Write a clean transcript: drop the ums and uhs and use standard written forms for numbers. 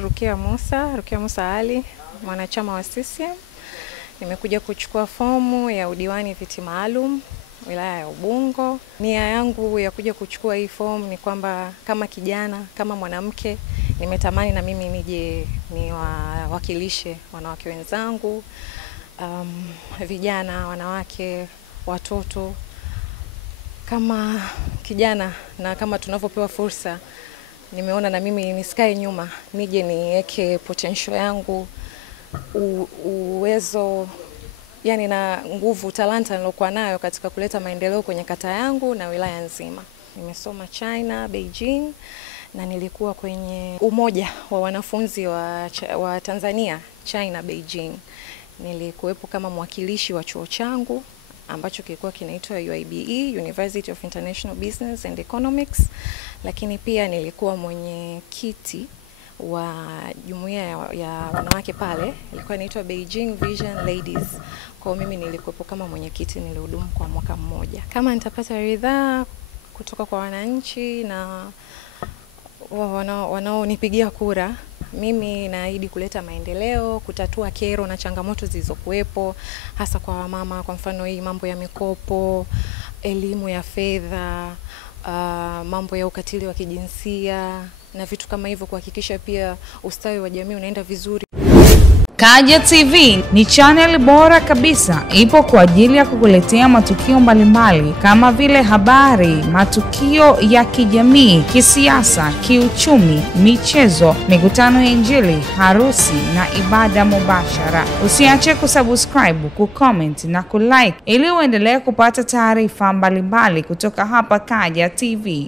naitwa Rukia Musa Ali, mwanachama wa CCM. Nimekuja kuchukua fomu ya udiwani viti maalum wilaya ya Ubungo. Nia yangu ya kuja kuchukua hii fomu ni kwamba kama kijana, kama mwanamke, nimetamani na mimi nije niwawakilishe wanawake wenzangu, vijana, wanawake, watoto. Kama kijana na kama tunavyopewa fursa, nimeona na mimi nisikae nyuma, nije niweke potential yangu, uwezo, yani na nguvu, talanta nilokuwa nayo katika kuleta maendeleo kwenye kata yangu na wilaya nzima. Nimesoma China, Beijing, na nilikuwa kwenye umoja wa wanafunzi wa Tanzania, China, Beijing. Nilikuwepo kama mwakilishi wa chuo changu ambacho kilikuwa kinaitwa UIBE, University of International Business and Economics, lakini pia nilikuwa mwenyekiti wa jumuiya ya wanawake pale, ilikuwa inaitwa Beijing Vision Ladies. Kwa mimi nilikuwepo kama mwenyekiti, nilihudumu kwa mwaka mmoja. Kama nitapata ridhaa kutoka kwa wananchi na wanaonipigia kura, mimi naahidi kuleta maendeleo, kutatua kero na changamoto zilizokuwepo hasa kwa wamama, kwa mfano hii mambo ya mikopo, elimu ya fedha, mambo ya ukatili wa kijinsia na vitu kama hivyo, kuhakikisha pia ustawi wa jamii unaenda vizuri. Kaja TV ni channel bora kabisa, ipo kwa ajili ya kukuletea matukio mbalimbali kama vile habari, matukio ya kijamii, kisiasa, kiuchumi, michezo, mikutano ya Injili, harusi na ibada mubashara. Usiache kusubscribe, kucomment na kulike ili uendelee kupata taarifa mbalimbali kutoka hapa Kaja TV.